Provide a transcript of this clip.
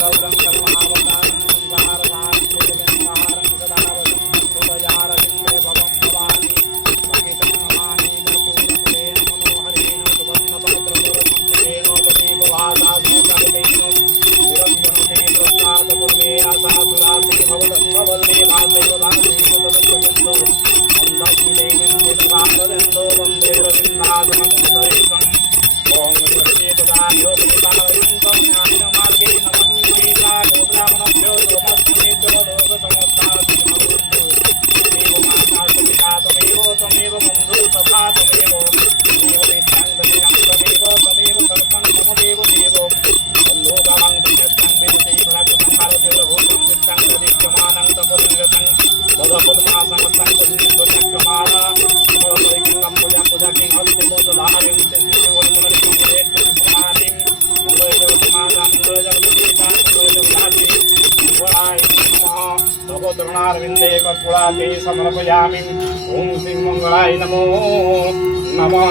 गौरं सर्वावतारं संसारसारं भुजगन्धारं सदा वसं हृदयारविन्दे भवं भवामि सहितं नमामि कर्पूरमुलेन मनोहरेण सुवर्णपत्रपूर्णमुखेनोपदीपवासास्मृतहितेन निरञ्जनते प्रसादपूर्वे आसासुरासे भवदङ्गवल्ले भासैवदासेव तदुपजन्तो अन्धस्मिदेहिन्दो वन्दे रविन्दासनं सुन्दरेशम् ओम सर्वेपदाभ्यो परिपालयन्तं ज्ञानिनमार्गे नमः ब्राह्मणभ्यो सोमस्मित्रो लोकसमस्तास्मिन्नवन्तु तमेव माता सविता तमेव बन्धु सखा तमेव विद्यां दधिरं तमेव सर्पं ममदेव देवो बन्धोगां पुण्यत्तं विदुषे फलकृतं भारतीयभूतं वित्तं प्रदीप्यमानं तपनिरतं भद्रपद्मासनस्तं पुण्यन्दचक्रमाला समरसैकिङ्गं पूजाकिं हस्तपोदधारिं तपोतरुणारविन्दे कर्पूराग्नि समर्पयामि। ओम श्री मंगलाय नमो नमः।